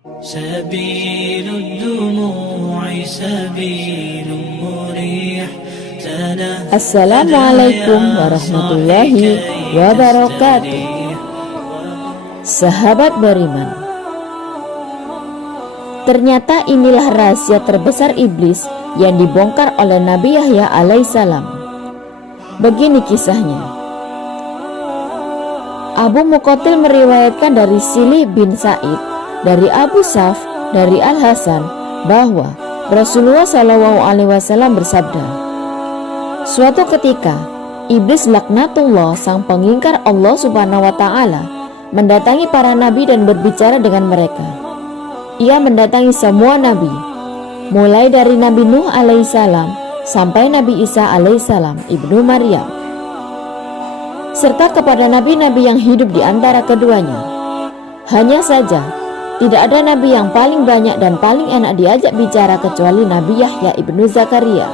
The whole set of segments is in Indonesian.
سبيل الدموع سبيل مريح. Assalamualaikum warahmatullahi wabarakatuh. Sahabat beriman, ternyata inilah rahasia terbesar iblis yang dibongkar oleh Nabi Yahya alaihissalam. Begini kisahnya. Abu Muqatil meriwayatkan dari Silih bin Sa'id, dari Abu Saf, dari Al-Hasan bahwa Rasulullah SAW bersabda, suatu ketika iblis laknatullah, sang pengingkar Allah Subhanahu wa taala, mendatangi para nabi dan berbicara dengan mereka. Ia mendatangi semua nabi, mulai dari Nabi Nuh alaihissalam sampai Nabi Isa alaihissalam ibnu Maryam, serta kepada nabi-nabi yang hidup di antara keduanya. Hanya saja tidak ada nabi yang paling banyak dan paling enak diajak bicara kecuali Nabi Yahya ibnu Zakaria.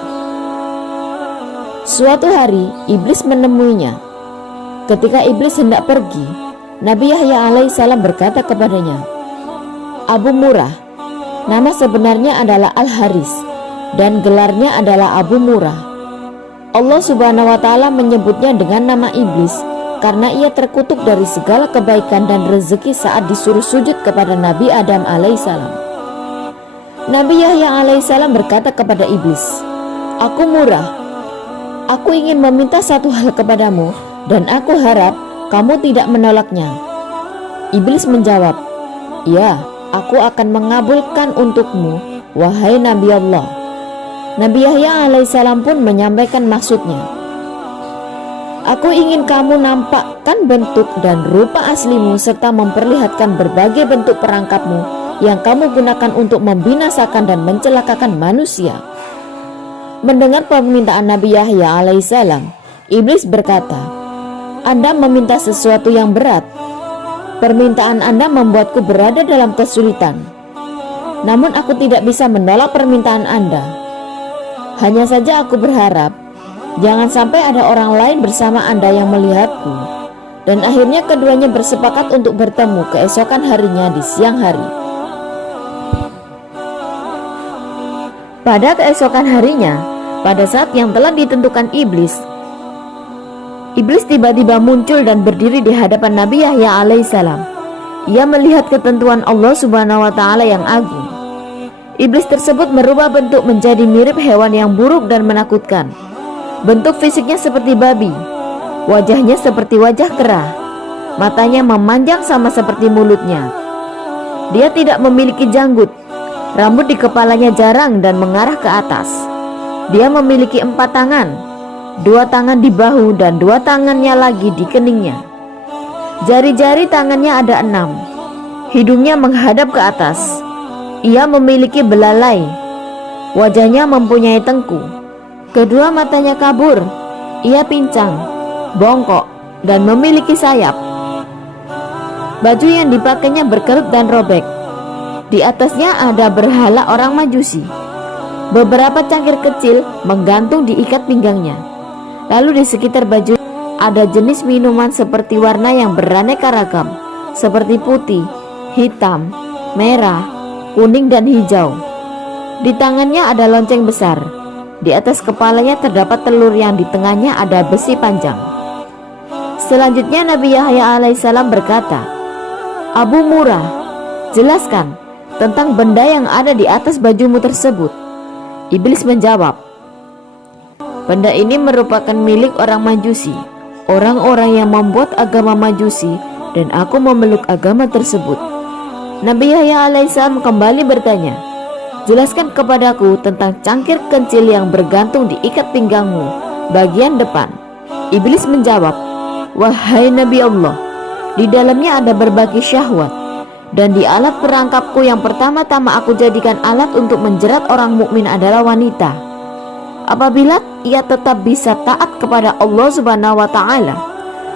Suatu hari iblis menemuinya. Ketika iblis hendak pergi, Nabi Yahya alaihissalam berkata kepadanya, Abu Murrah, nama sebenarnya adalah Al-Haris dan gelarnya adalah Abu Murrah. Allah Subhanahu wa taala menyebutnya dengan nama iblis karena ia terkutuk dari segala kebaikan dan rezeki saat disuruh sujud kepada Nabi Adam alaihissalam. Nabi Yahya alaihissalam berkata kepada iblis, Aku Murrah, aku ingin meminta satu hal kepadamu dan aku harap kamu tidak menolaknya. Iblis menjawab, ya, aku akan mengabulkan untukmu, wahai Nabi Allah. Nabi Yahya alaihissalam pun menyampaikan maksudnya. Aku ingin kamu nampakkan bentuk dan rupa aslimu serta memperlihatkan berbagai bentuk perangkapmu yang kamu gunakan untuk membinasakan dan mencelakakan manusia. Mendengar permintaan Nabi Yahya alaihissalam, iblis berkata, Anda meminta sesuatu yang berat. Permintaan Anda membuatku berada dalam kesulitan. Namun aku tidak bisa menolak permintaan Anda. Hanya saja aku berharap jangan sampai ada orang lain bersama Anda yang melihatku. Dan akhirnya keduanya bersepakat untuk bertemu keesokan harinya di siang hari. Pada keesokan harinya, pada saat yang telah ditentukan iblis tiba-tiba muncul dan berdiri di hadapan Nabi Yahya alaihissalam. Ia melihat ketentuan Allah Subhanahu wa taala yang agung. Iblis tersebut merubah bentuk menjadi mirip hewan yang buruk dan menakutkan. Bentuk fisiknya seperti babi, wajahnya seperti wajah kera, matanya memanjang sama seperti mulutnya. Dia tidak memiliki janggut, rambut di kepalanya jarang dan mengarah ke atas. Dia memiliki 4 tangan, 2 tangan di bahu dan 2 tangannya lagi di keningnya. Jari-jari tangannya ada 6. Hidungnya menghadap ke atas. Ia memiliki belalai. Wajahnya mempunyai tengku. Kedua matanya kabur. Ia pincang, bongkok, dan memiliki sayap. Baju yang dipakainya berkerut dan robek. Di atasnya ada berhala orang Majusi. Beberapa cangkir kecil menggantung di ikat pinggangnya. Lalu di sekitar baju ada jenis minuman seperti warna yang beraneka ragam, seperti putih, hitam, merah, kuning, dan hijau. Di tangannya ada lonceng besar. Di atas kepalanya terdapat telur yang di tengahnya ada besi panjang. Selanjutnya Nabi Yahya alaihissalam berkata, Abu Murrah, jelaskan tentang benda yang ada di atas bajumu tersebut. Iblis menjawab, benda ini merupakan milik orang Majusi, orang-orang yang membuat agama Majusi, dan aku memeluk agama tersebut. Nabi Yahya alaihissalam kembali bertanya, jelaskan kepadaku tentang cangkir kecil yang bergantung di ikat pinggangmu bagian depan. Iblis menjawab, wahai Nabi Allah, di dalamnya ada berbagai syahwat, dan di alat perangkapku yang pertama-tama aku jadikan alat untuk menjerat orang mukmin adalah wanita. Apabila ia tetap bisa taat kepada Allah Subhanahu wa taala,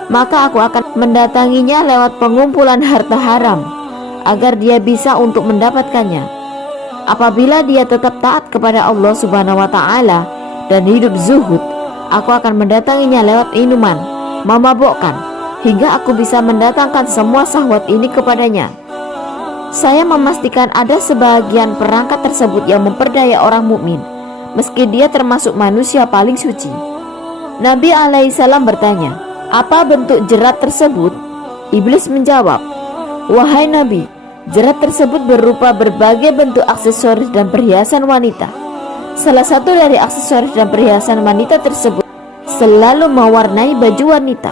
maka aku akan mendatanginya lewat pengumpulan harta haram agar dia bisa untuk mendapatkannya. Apabila dia tetap taat kepada Allah Subhanahu wa taala dan hidup zuhud, aku akan mendatanginya lewat minuman, memabukkan, hingga aku bisa mendatangkan semua syahwat ini kepadanya. Saya memastikan ada sebagian perangkat tersebut yang memperdaya orang mukmin, meski dia termasuk manusia paling suci. Nabi alaihissalam bertanya, apa bentuk jerat tersebut? Iblis menjawab, wahai Nabi, jerat tersebut berupa berbagai bentuk aksesoris dan perhiasan wanita. Salah satu dari aksesoris dan perhiasan wanita tersebut selalu mewarnai baju wanita,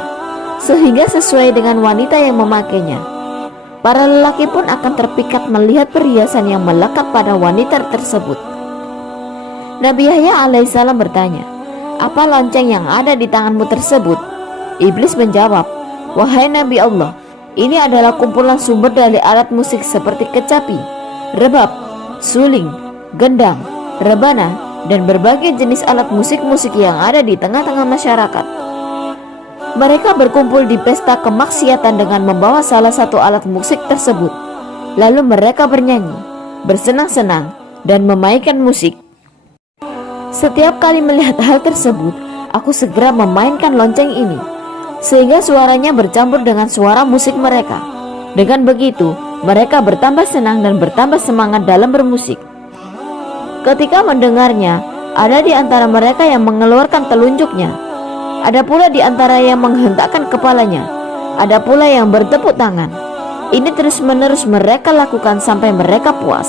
sehingga sesuai dengan wanita yang memakainya. Para lelaki pun akan terpikat melihat perhiasan yang melekat pada wanita tersebut. Nabi Yahya alaihissalam bertanya, apa lonceng yang ada di tanganmu tersebut? Iblis menjawab, wahai Nabi Allah, ini adalah kumpulan sumber dari alat musik seperti kecapi, rebab, suling, gendang, rebana, dan berbagai jenis alat musik-musik yang ada di tengah-tengah masyarakat. Mereka berkumpul di pesta kemaksiatan dengan membawa salah satu alat musik tersebut. Lalu mereka bernyanyi, bersenang-senang, dan memainkan musik. Setiap kali melihat hal tersebut, aku segera memainkan lonceng ini, sehingga suaranya bercampur dengan suara musik mereka. Dengan begitu, mereka bertambah senang dan bertambah semangat dalam bermusik. Ketika mendengarnya, ada di antara mereka yang mengeluarkan telunjuknya, ada pula di antara yang menghentakkan kepalanya, ada pula yang bertepuk tangan. Ini terus-menerus mereka lakukan sampai mereka puas.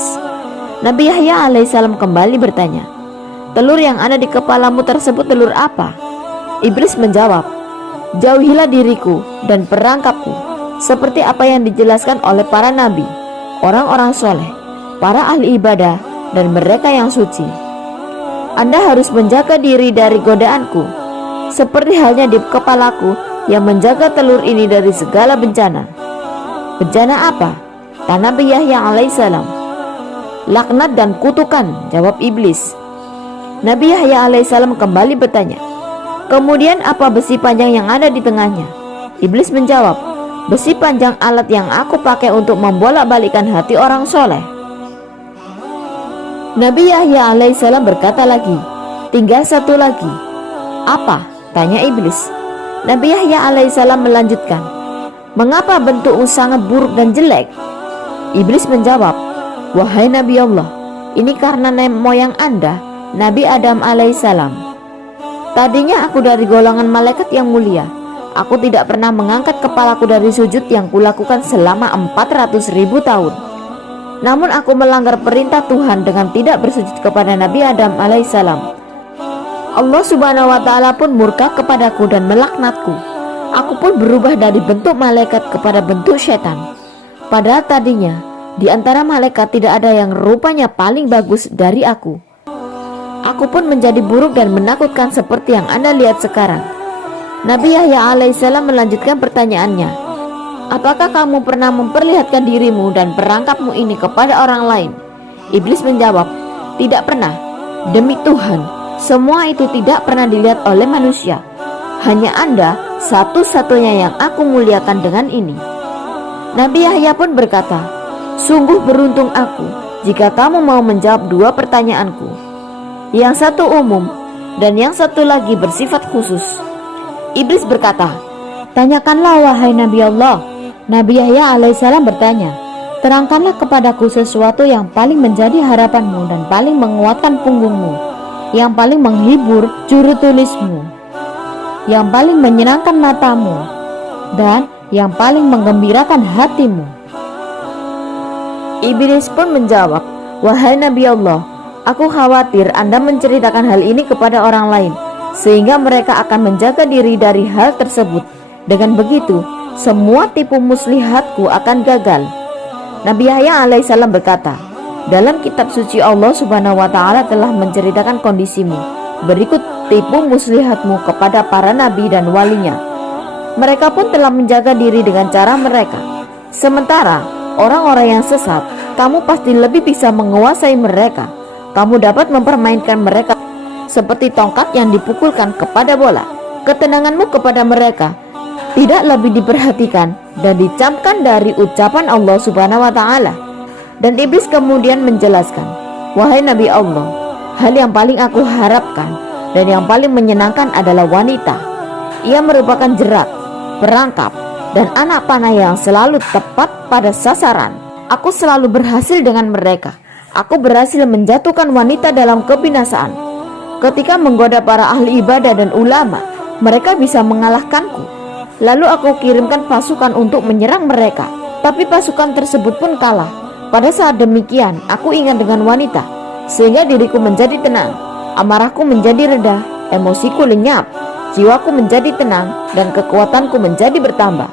Nabi Yahya alaihissalam kembali bertanya, telur yang ada di kepalamu tersebut telur apa? Iblis menjawab, jauhilah diriku dan perangkapku, seperti apa yang dijelaskan oleh para nabi, orang-orang soleh, para ahli ibadah, dan mereka yang suci. Anda harus menjaga diri dari godaanku, seperti halnya di kepalaku yang menjaga telur ini dari segala bencana. Bencana apa? Kata Nabi Yahya alaihissalam, laknat dan kutukan, jawab iblis. Nabi Yahya alaihissalam kembali bertanya, kemudian apa besi panjang yang ada di tengahnya? Iblis menjawab, besi panjang alat yang aku pakai untuk membolak-balikkan hati orang soleh. Nabi Yahya alaihissalam berkata lagi, tinggal satu lagi. Apa? Tanya iblis. Nabi Yahya alaihissalam melanjutkan, mengapa bentukmu sangat buruk dan jelek? Iblis menjawab, wahai Nabi Allah, ini karena nenek moyang Anda, Nabi Adam alaihissalam. Tadinya aku dari golongan malaikat yang mulia. Aku tidak pernah mengangkat kepalaku dari sujud yang kulakukan selama 400.000 tahun. Namun aku melanggar perintah Tuhan dengan tidak bersujud kepada Nabi Adam alaihissalam. Allah subhanahu wa ta'ala pun murka kepadaku dan melaknatku. Aku pun berubah dari bentuk malaikat kepada bentuk setan. Padahal tadinya di antara malaikat tidak ada yang rupanya paling bagus dari aku. Aku pun menjadi buruk dan menakutkan seperti yang Anda lihat sekarang. Nabi Yahya alaihissalam melanjutkan pertanyaannya, apakah kamu pernah memperlihatkan dirimu dan perangkapmu ini kepada orang lain? Iblis menjawab, tidak pernah. Demi Tuhan, semua itu tidak pernah dilihat oleh manusia. Hanya Anda satu-satunya yang aku muliakan dengan ini. Nabi Yahya pun berkata, sungguh beruntung aku jika kamu mau menjawab dua pertanyaanku. Yang satu umum dan yang satu lagi bersifat khusus. Iblis berkata, tanyakanlah wahai Nabi Allah. Nabi Yahya alaihissalam bertanya, terangkanlah kepadaku sesuatu yang paling menjadi harapanmu dan paling menguatkan punggungmu, yang paling menghibur juru tulismu, yang paling menyenangkan matamu, dan yang paling menggembirakan hatimu. Iblis pun menjawab, wahai Nabi Allah, aku khawatir Anda menceritakan hal ini kepada orang lain, sehingga mereka akan menjaga diri dari hal tersebut. Dengan begitu, semua tipu muslihatku akan gagal. Nabi Yahya alaihissalam berkata, dalam kitab suci Allah subhanahu wa ta'ala telah menceritakan kondisimu. Berikut tipu muslihatmu kepada para nabi dan walinya. Mereka pun telah menjaga diri dengan cara mereka. Sementara orang-orang yang sesat, kamu pasti lebih bisa menguasai mereka. Kamu dapat mempermainkan mereka seperti tongkat yang dipukulkan kepada bola. Ketenanganmu kepada mereka tidak lebih diperhatikan dan dicamkan dari ucapan Allah subhanahu wa ta'ala. Dan iblis kemudian menjelaskan, wahai Nabi Allah, hal yang paling aku harapkan dan yang paling menyenangkan adalah wanita. Ia merupakan jerat, perangkap, dan anak panah yang selalu tepat pada sasaran. Aku selalu berhasil dengan mereka. Aku berhasil menjatuhkan wanita dalam kebinasaan. Ketika menggoda para ahli ibadah dan ulama, mereka bisa mengalahkanku. Lalu aku kirimkan pasukan untuk menyerang mereka, tapi pasukan tersebut pun kalah. Pada saat demikian, aku ingat dengan wanita, sehingga diriku menjadi tenang, amarahku menjadi reda, emosiku lenyap, jiwaku menjadi tenang, dan kekuatanku menjadi bertambah.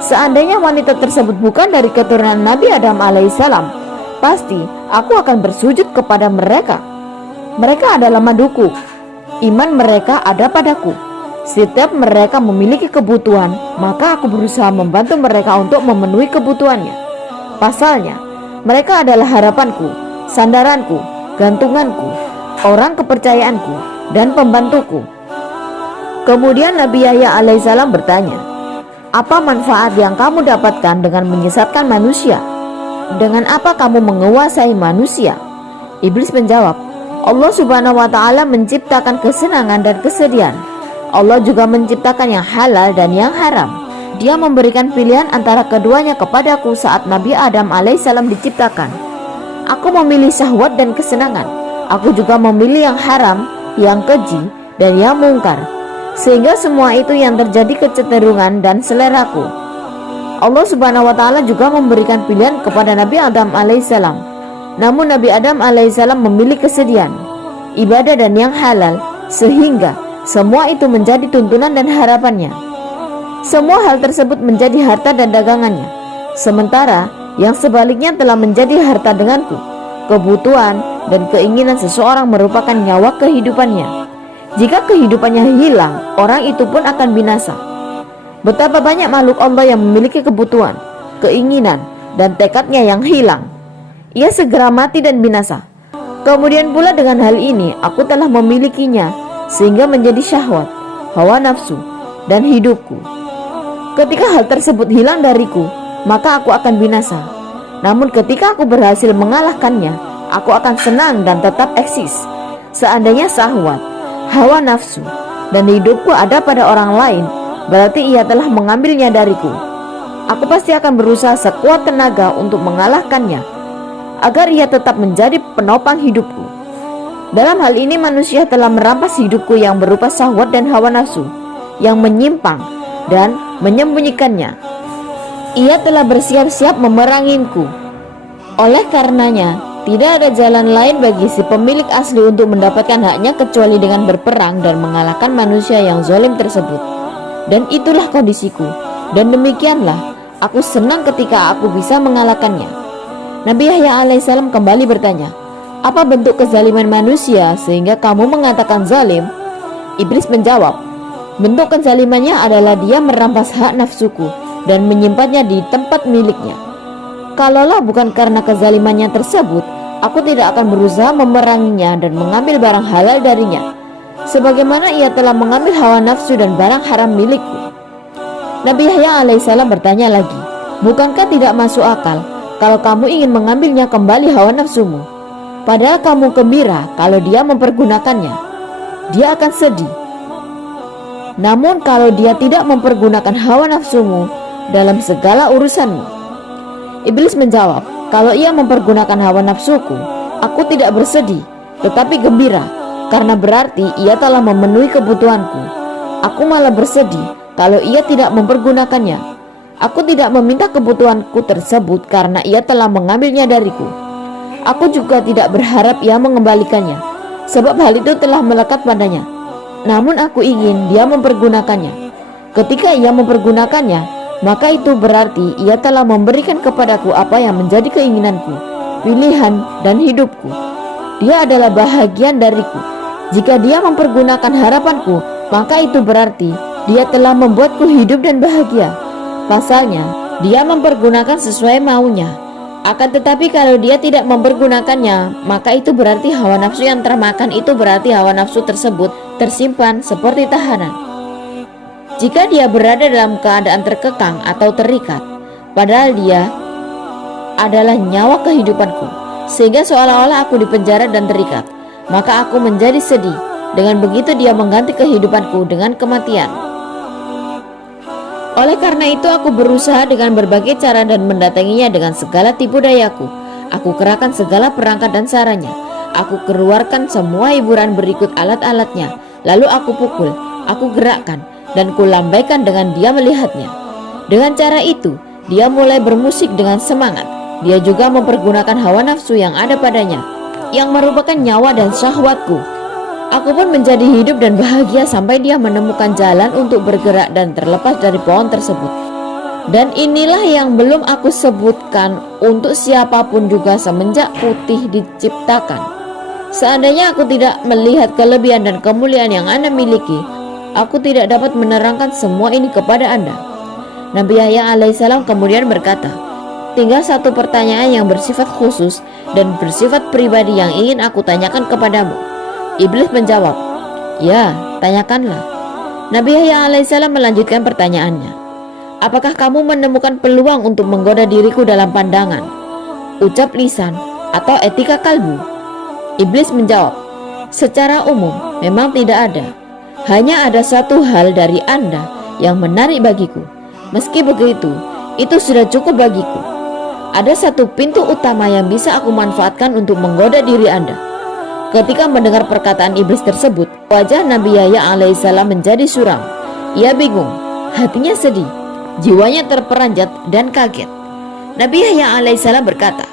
Seandainya wanita tersebut bukan dari keturunan Nabi Adam alaihissalam, pasti aku akan bersujud kepada mereka. Mereka adalah maduku. Iman mereka ada padaku. Setiap mereka memiliki kebutuhan, maka aku berusaha membantu mereka untuk memenuhi kebutuhannya. Pasalnya, mereka adalah harapanku, sandaranku, gantunganku, orang kepercayaanku, dan pembantuku. Kemudian Nabi Yahya alaihissalam bertanya, apa manfaat yang kamu dapatkan dengan menyesatkan manusia? Dengan apa kamu menguasai manusia? Iblis menjawab, Allah subhanahu wa ta'ala menciptakan kesenangan dan kesedihan. Allah juga menciptakan yang halal dan yang haram. Dia memberikan pilihan antara keduanya kepadaku saat Nabi Adam alaihissalam diciptakan. Aku memilih syahwat dan kesenangan. Aku juga memilih yang haram, yang keji, dan yang mungkar. Sehingga semua itu yang terjadi kecenderungan dan seleraku. Allah subhanahu wa ta'ala juga memberikan pilihan kepada Nabi Adam alaihissalam. Namun Nabi Adam alaihissalam memilih kesedihan, ibadah dan yang halal, sehingga semua itu menjadi tuntunan dan harapannya. Semua hal tersebut menjadi harta dan dagangannya, sementara yang sebaliknya telah menjadi harta denganku. Kebutuhan dan keinginan seseorang merupakan nyawa kehidupannya. Jika kehidupannya hilang, orang itu pun akan binasa. Betapa banyak makhluk Allah yang memiliki kebutuhan, keinginan, dan tekadnya yang hilang. Ia segera mati dan binasa. Kemudian pula dengan hal ini, aku telah memilikinya, sehingga menjadi syahwat, hawa nafsu, dan hidupku. Ketika hal tersebut hilang dariku, maka aku akan binasa. Namun ketika aku berhasil mengalahkannya, aku akan senang dan tetap eksis. Seandainya syahwat, hawa nafsu, dan hidupku ada pada orang lain, berarti ia telah mengambilnya dariku. Aku pasti akan berusaha sekuat tenaga untuk mengalahkannya, agar ia tetap menjadi penopang hidupku. Dalam hal ini manusia telah merampas hidupku yang berupa syahwat dan hawa nafsu, yang menyimpang dan menyembunyikannya. Ia telah bersiap-siap memeranginku. Oleh karenanya, tidak ada jalan lain bagi si pemilik asli untuk mendapatkan haknya kecuali dengan berperang dan mengalahkan manusia yang zalim tersebut. Dan itulah kondisiku. Dan demikianlah, aku senang ketika aku bisa mengalahkannya. Nabi Yahya alaihissalam kembali bertanya, apa bentuk kezaliman manusia sehingga kamu mengatakan zalim? Iblis menjawab, bentuk kezalimannya adalah dia merampas hak nafsuku dan menyimpannya di tempat miliknya. Kalaulah bukan karena kezalimannya tersebut, aku tidak akan berusaha memeranginya dan mengambil barang halal darinya, sebagaimana ia telah mengambil hawa nafsu dan barang haram milikku. Nabi Yahya alaihissalam bertanya lagi, bukankah tidak masuk akal kalau kamu ingin mengambilnya kembali hawa nafsumu? Padahal kamu gembira kalau dia mempergunakannya. Dia akan sedih. Namun kalau dia tidak mempergunakan hawa nafsumu dalam segala urusanmu. Iblis menjawab, kalau ia mempergunakan hawa nafsuku, aku tidak bersedih, tetapi gembira, karena berarti ia telah memenuhi kebutuhanku. Aku malah bersedih kalau ia tidak mempergunakannya. Aku tidak meminta kebutuhanku tersebut karena ia telah mengambilnya dariku. Aku juga tidak berharap ia mengembalikannya, sebab hal itu telah melekat padanya. Namun aku ingin dia mempergunakannya. Ketika ia mempergunakannya, maka itu berarti ia telah memberikan kepadaku apa yang menjadi keinginanku, pilihan, dan hidupku. Dia adalah bahagian dariku. Jika dia mempergunakan harapanku, maka itu berarti dia telah membuatku hidup dan bahagia. Pasalnya, dia mempergunakan sesuai maunya. Akan tetapi kalau dia tidak mempergunakannya, maka itu berarti hawa nafsu yang termakan, itu berarti hawa nafsu tersebut tersimpan seperti tahanan. Jika dia berada dalam keadaan terkekang atau terikat, padahal dia adalah nyawa kehidupanku, sehingga seolah-olah aku dipenjara dan terikat, maka aku menjadi sedih. Dengan begitu dia mengganti kehidupanku dengan kematian. Oleh karena itu aku berusaha dengan berbagai cara dan mendatanginya dengan segala tipu dayaku. Aku kerahkan segala perangkat dan saranya. Aku keluarkan semua hiburan berikut alat-alatnya. Lalu aku pukul, aku gerakkan, dan kulambaikan dengan dia melihatnya. Dengan cara itu, dia mulai bermusik dengan semangat. Dia juga mempergunakan hawa nafsu yang ada padanya, yang merupakan nyawa dan syahwatku. Aku pun menjadi hidup dan bahagia sampai dia menemukan jalan untuk bergerak dan terlepas dari pohon tersebut. Dan inilah yang belum aku sebutkan untuk siapapun juga semenjak putih diciptakan. Seandainya aku tidak melihat kelebihan dan kemuliaan yang Anda miliki, aku tidak dapat menerangkan semua ini kepada Anda. Nabi Yahya alaihissalam kemudian berkata, tinggal satu pertanyaan yang bersifat khusus dan bersifat pribadi yang ingin aku tanyakan kepadamu. Iblis menjawab, ya, tanyakanlah. Nabi Yahya alaihissalam melanjutkan pertanyaannya, apakah kamu menemukan peluang untuk menggoda diriku dalam pandangan, ucap lisan, atau etika kalbu? Iblis menjawab, secara umum memang tidak ada. Hanya ada satu hal dari Anda yang menarik bagiku. Meski begitu, itu sudah cukup bagiku. Ada satu pintu utama yang bisa aku manfaatkan untuk menggoda diri Anda. Ketika mendengar perkataan iblis tersebut, wajah Nabi Yahya alaihissalam menjadi suram. Ia bingung, hatinya sedih, jiwanya terperanjat dan kaget. Nabi Yahya alaihissalam berkata,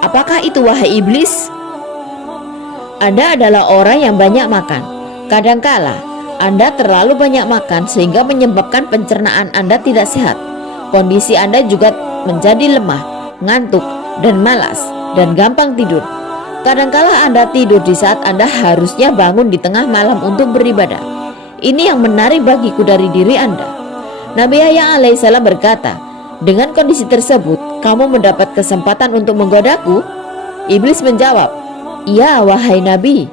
apakah itu wahai iblis? Anda adalah orang yang banyak makan. Kadangkala Anda terlalu banyak makan sehingga menyebabkan pencernaan Anda tidak sehat. Kondisi Anda juga menjadi lemah, ngantuk, dan malas, dan gampang tidur. Kadangkala Anda tidur di saat Anda harusnya bangun di tengah malam untuk beribadah. Ini yang menarik bagiku dari diri Anda. Nabi Yahya alaihissalam berkata, dengan kondisi tersebut, kamu mendapat kesempatan untuk menggodaku? Iblis menjawab, iya wahai Nabi.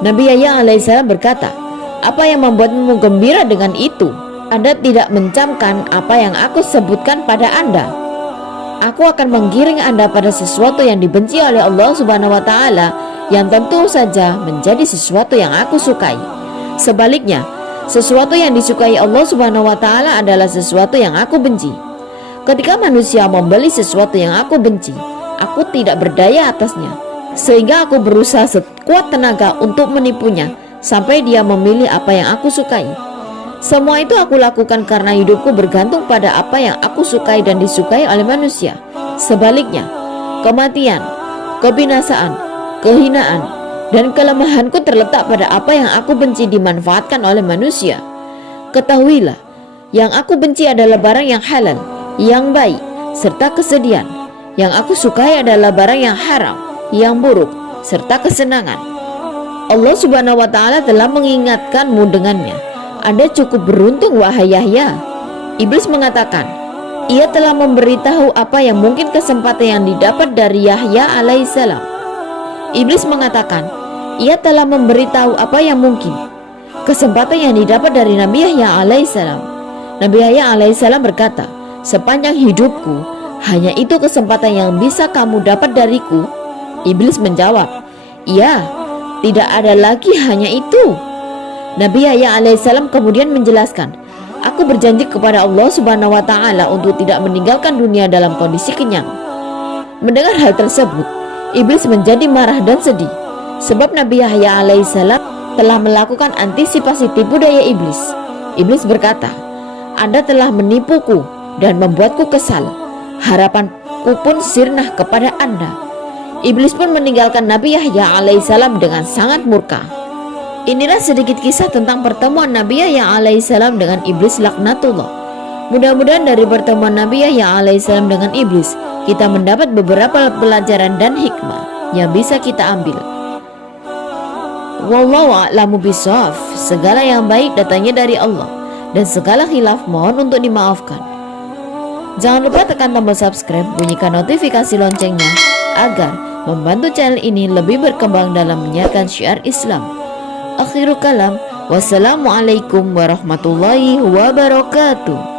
Nabi Yahya alaihissalam berkata, apa yang membuatmu gembira dengan itu? Anda tidak mencamkan apa yang aku sebutkan pada Anda. Aku akan menggiring Anda pada sesuatu yang dibenci oleh Allah Subhanahu wa Ta'ala, yang tentu saja menjadi sesuatu yang aku sukai. Sebaliknya, sesuatu yang disukai Allah Subhanahu wa Ta'ala adalah sesuatu yang aku benci. Ketika manusia membeli sesuatu yang aku benci, aku tidak berdaya atasnya, sehingga aku berusaha sekuat tenaga untuk menipunya sampai dia memilih apa yang aku sukai. Semua itu aku lakukan karena hidupku bergantung pada apa yang aku sukai dan disukai oleh manusia. Sebaliknya, kematian, kebinasaan, kehinaan, dan kelemahanku terletak pada apa yang aku benci dimanfaatkan oleh manusia. Ketahuilah, yang aku benci adalah barang yang halal, yang baik, serta kesedihan. Yang aku sukai adalah barang yang haram, yang buruk, serta kesenangan. Allah Subhanahu wa Ta'ala telah mengingatkanmu dengannya. Anda cukup beruntung wahai Yahya. Iblis mengatakan, ia telah memberitahu apa yang mungkin kesempatan yang didapat dari Yahya alaihissalam. Iblis mengatakan, ia telah memberitahu apa yang mungkin kesempatan yang didapat dari Nabi Yahya alaihissalam. Nabi Yahya alaihissalam berkata, sepanjang hidupku, hanya itu kesempatan yang bisa kamu dapat dariku. Iblis menjawab, iya, tidak ada lagi hanya itu. Nabi Yahya alaihissalam kemudian menjelaskan, aku berjanji kepada Allah Subhanahu wa Ta'ala untuk tidak meninggalkan dunia dalam kondisi kenyang. Mendengar hal tersebut, iblis menjadi marah dan sedih, sebab Nabi Yahya alaihissalam telah melakukan antisipasi tipu daya iblis. Iblis berkata, Anda telah menipuku dan membuatku kesal. Harapanku pun sirna kepada Anda. Iblis pun meninggalkan Nabi Yahya alaihissalam dengan sangat murka. Inilah sedikit kisah tentang pertemuan Nabi Yahya alaihissalam dengan iblis laknatullah. Mudah-mudahan dari pertemuan Nabi Yahya alaihissalam dengan iblis, kita mendapat beberapa pelajaran dan hikmah yang bisa kita ambil. Wallahu a'lamu bishawab. Segala yang baik datangnya dari Allah, dan segala khilaf mohon untuk dimaafkan. Jangan lupa tekan tombol subscribe, bunyikan notifikasi loncengnya agar membantu channel ini lebih berkembang dalam menyiarkan syiar Islam. Akhirul kalam, wassalamualaikum warahmatullahi wabarakatuh.